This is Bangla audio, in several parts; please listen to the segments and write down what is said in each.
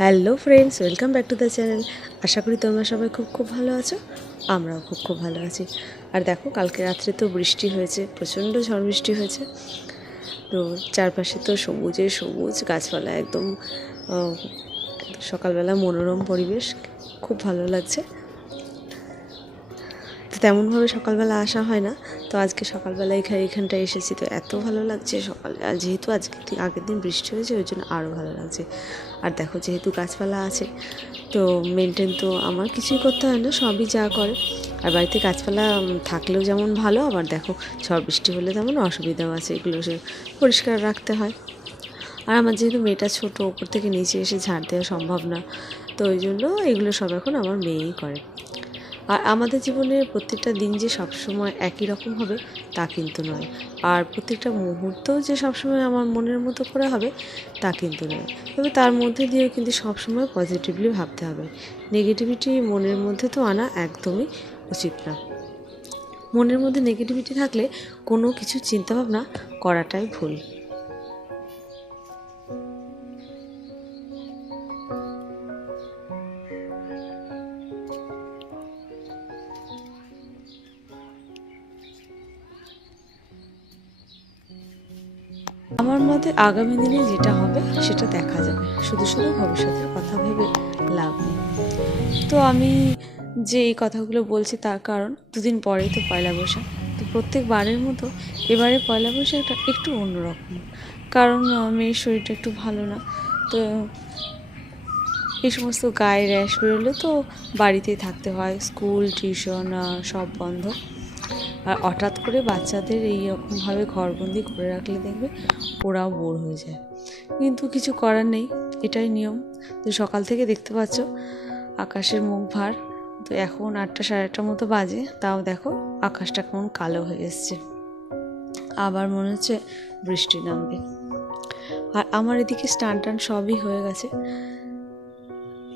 Hello friends, welcome back to the channel. আশা করি তোমরা সবাই খুব ভালো আছো। আমরাও খুব ভালো আছি। আর দেখো, কালকে রাত্রে তো বৃষ্টি হয়েছে, প্রচণ্ড ঝড় বৃষ্টি হয়েছে। তো চারপাশে তো সবুজে সবুজ গাছপালা, একদম সকালবেলা মনোরম পরিবেশ, খুব ভালো লাগছে। তো তেমনভাবে সকালবেলা আসা হয় না, তো আজকে সকালবেলা এখানটায় এসেছি, তো এত ভালো লাগছে সকালে। আর যেহেতু আগের দিন বৃষ্টি হয়েছে, ওই জন্য আরও ভালো লাগছে। আর দেখো, যেহেতু গাছপালা আছে, তো মেনটেন তো আমার কিছুই করতে হয় না, সবই যা করে। আর বাড়িতে গাছপালা থাকলেও যেমন ভালো, আবার দেখো ঝড় বৃষ্টি হলে তেমন অসুবিধাও আছে, এগুলো সে পরিষ্কার রাখতে হয়। আর আমার যেহেতু মেয়েটা ছোটো, ওপর থেকে নিচে এসে ঝাড় দেওয়া সম্ভব না, তো ওই জন্য এগুলো সব এখন আমার মেয়েই করে। আর আমাদের জীবনের প্রত্যেকটা দিন যে সবসময় একই রকম হবে তা কিন্তু নয়, আর প্রত্যেকটা মুহূর্তও যে সবসময় আমার মনের মতো করে হবে তা কিন্তু নয়। তবে তার মধ্যে দিয়েও কিন্তু সবসময় পজিটিভলি ভাবতে হবে। নেগেটিভিটি মনের মধ্যে তো আনা একদমই উচিত না। মনের মধ্যে নেগেটিভিটি থাকলে কোনো কিছু চিন্তাভাবনা করাটাই ভুল। আমার মতে আগামী দিনে যেটা হবে সেটা দেখা যাবে, শুধু শুধু ভবিষ্যতের কথা ভেবে লাভ নেই। তো আমি যে এই কথাগুলো বলছি তার কারণ, দুদিন পরেই তো পয়লা বৈশাখ। তো প্রত্যেকবারের মতো এবারে পয়লা বৈশাখটা একটু অন্যরকম, কারণ মেয়ের শরীরটা একটু ভালো না। তো এই সমস্ত গায়ে র্যাশ বেরোলে তো বাড়িতেই থাকতে হয়, স্কুল টিউশন সব বন্ধ। আর হঠাৎ করে বাচ্চাদের এইরকমভাবে ঘরবন্দি করে রাখলে দেখবে ওরাও বোর হয়ে যায়, কিন্তু কিছু করার নেই, এটাই নিয়ম। তো সকাল থেকে দেখতে পাচ্ছ আকাশের মুখ ভার। তো এখন 8টা সাড়ে 8টার মতো বাজে, তাও দেখো আকাশটা কেমন কালো হয়ে এসছে, আবার মনে হচ্ছে বৃষ্টি নামবে। আর আমার এদিকে স্নান টান সবই হয়ে গেছে।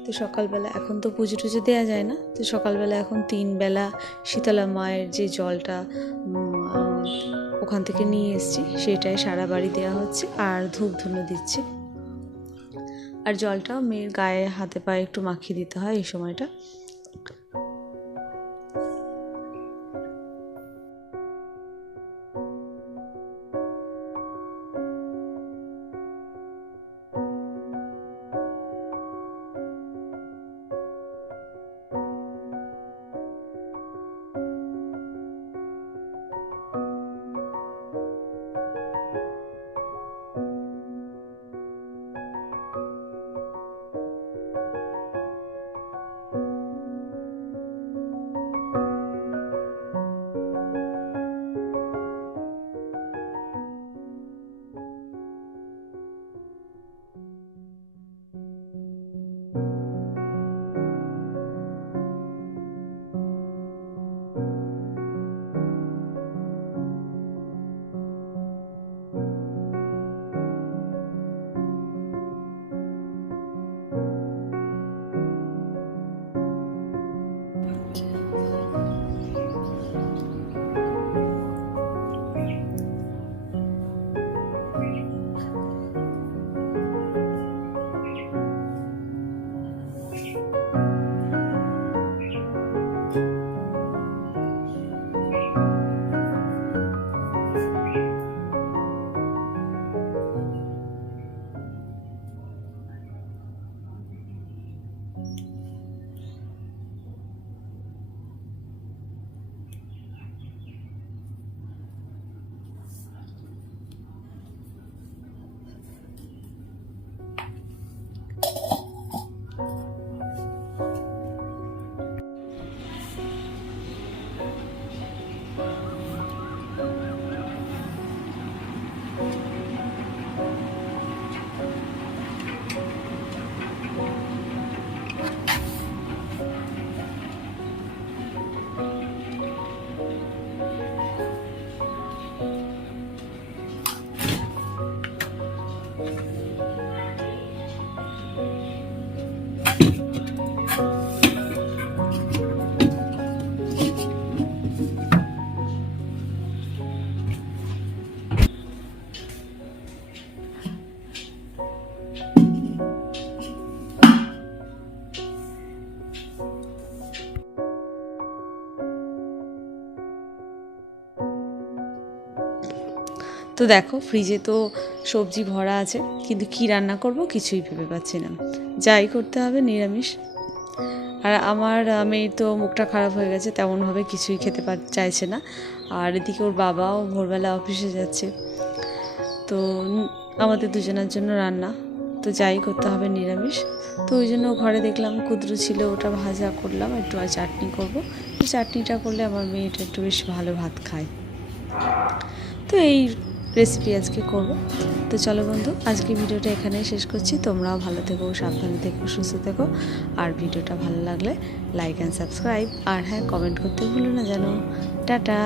তো সকালবেলা এখন তো পুজো টুজো দেওয়া যায় না, তো সকালবেলা এখন 3 বেলা শীতলা মায়ের যে জলটা ওখান থেকে নিয়ে এসেছি, সেটাই সারা বাড়ি দেওয়া হচ্ছে, আর ধূপ ধুনো দিচ্ছি। আর জলটা মেয়ের গায়ে হাতে পায়ে একটু মাখিয়ে দিতে হয় এই সময়টা। তো দেখো ফ্রিজে তো সবজি ভরা আছে, কিন্তু কি রান্না করব কিছুই ভেবে পাচ্ছি না। যাই করতে হবে নিরামিষ। আর আমার মেয়ের তো মুখটা খারাপ হয়ে গেছে, তেমনভাবে কিছুই খেতে চাইছে না। আর এদিকে ওর বাবাও ভোরবেলা অফিসে যাচ্ছে, তো আমাদের দুজনের জন্য রান্না, তো যাই করতে হবে নিরামিষ। তো ওই জন্য ঘরে দেখলাম কুদ্রু ছিল, ওটা ভাজা করলাম, একটু আর চাটনি করব। তো চাটনিটা করলে আমার মেয়েটা একটু বেশ ভালো ভাত খায়। তো এই রেসিপি আজকে করব। তো চলো বন্ধু, আজকে ভিডিওটা এখানেই শেষ করছি। তোমরাও ভালো থেকো, সাবধানে থেকো, সুস্থ থেকো। আর ভিডিওটা ভালো লাগলে লাইক অ্যান্ড সাবস্ক্রাইব, আর হ্যাঁ, কমেন্ট করতে ভুলো না যেন। টাটা।